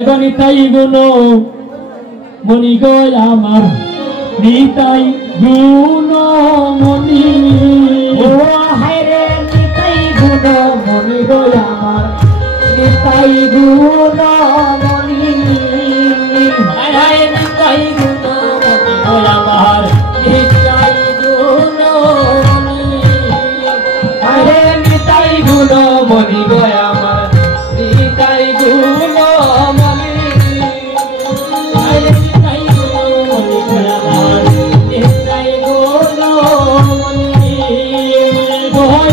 নিতাই গুনো মনি গো আমার নিতাই গুনো মনি ও হায়রে নিতাই গুনো মনি গো আমার নিতাই গুনো মনি হায় নিতাই গুনো মনি গো আমার নিতাই গুনো মনি হায়রে নিতাই গুনো মনি গো আমার নিতাই গুনো মনি হায় নিতাই গুনো মনি গো আমার নিতাই গুনো মনি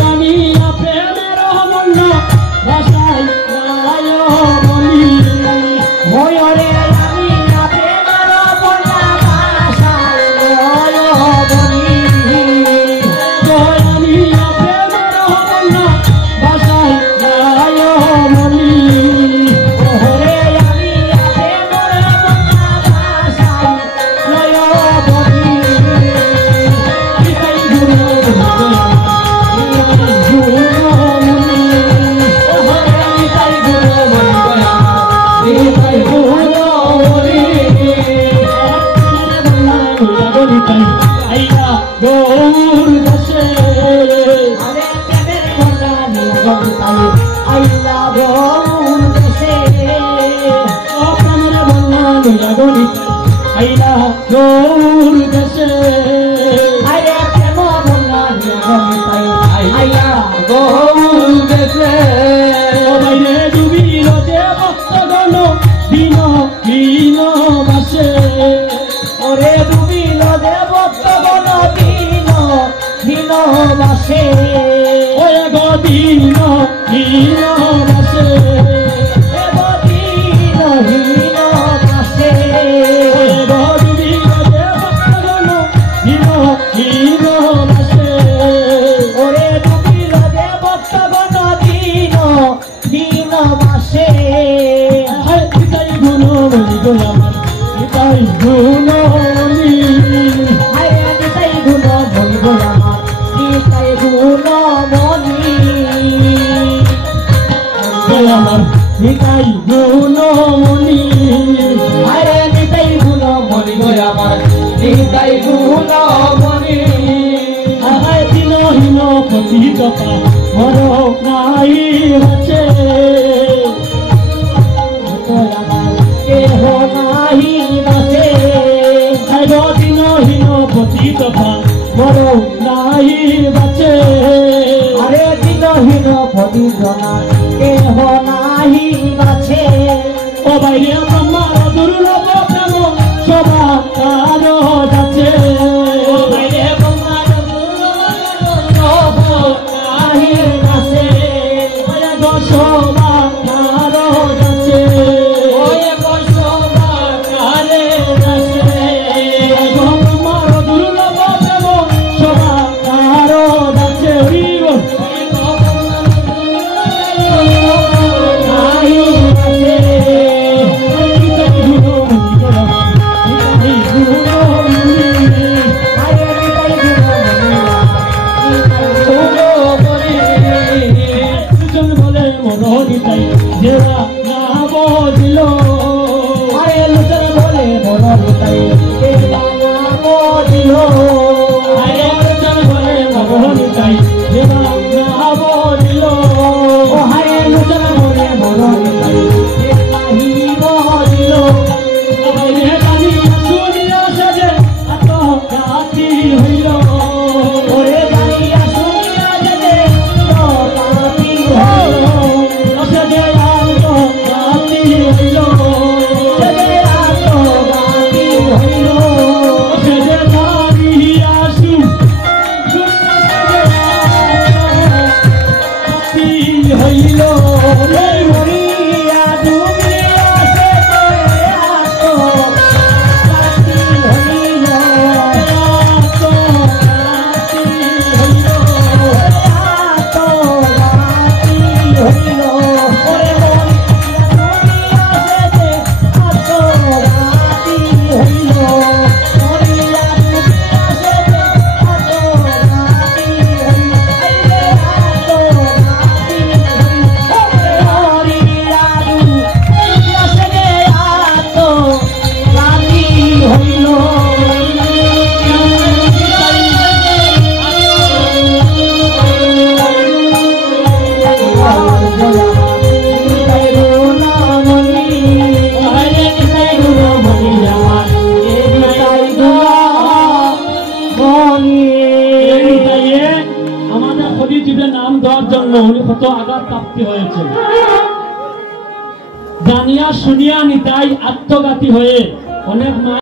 আমি প্রেমের মন্ন ভাষায় গায় মনি ময়ূরে আমি প্রেমের বন্যা ভাষায় গায় মনি আমি প্রেমের মন্ন ভাষায় গায় মনি ওরে আমি প্রেমের বন্যা ভাষায় গায় মনি নিতাই গুনো গৌর দাসে আরে প্রেমের বন্যা নিগমতাই আইলা গৌর দেশে প্রেমের বন্যা গণিত আইলা গৌর দেশে আরে প্রেম বন্যা নিগমতাই আইলা গৌর দেশে বাইরে ডুবিল যে ভক্তগণ দিন দিন বাসে ওরে ডুবিল দেবত্বগণ দিন দিন বাসে ওই গো দিন দিন বাসে দেব দিন হীন বাসে ওই গো ডুবিল যে ভক্তগণ দিন দিন বাসে ওরে ডুবিল দেবত্বগণ দিন দিন বাসে হায় নিতাই গুনো মনি গো আমার নিতাই গুনো মনি আরে নিতাই গুণ বলিব আমার নিতাই গুণ মনি আমার নিতাই গুনো মনি আরে নিতাই গুণ বলিব আমার নিতাই গুণ মনি আহায় দিনহীন পতিতপা মর নাই আছে কেহ নাহি বাসে আয় গো দিনহীন পতিতপা মর নাই বাচে আরে দিনহীন ভবিজনা কেহ নাহি বাছে ও বাইরে ব্রহ্মার দুর্লভ প্রেম সবা কার যাচ্ছে ও বাইরে ব্রহ্মার দুর্লভ নাহি বাসে আয় গো সবা কার যাচ্ছে ওয়ে বসবা কারে যাচ্ছে আয় গো ব্রহ্মার দুর্লভ প্রেম সবা কার যাচ্ছে হরিবল নাহি বাসে নিতাই গুনো মনি গো আমার নিতাই গুনো যে নাম দেওয়ার জন্য উনি কত আঘাত প্রাপ্তি হয়েছে, জানিয়া শুনিয়া নিতাই আত্মঘাতী হয়ে অনেক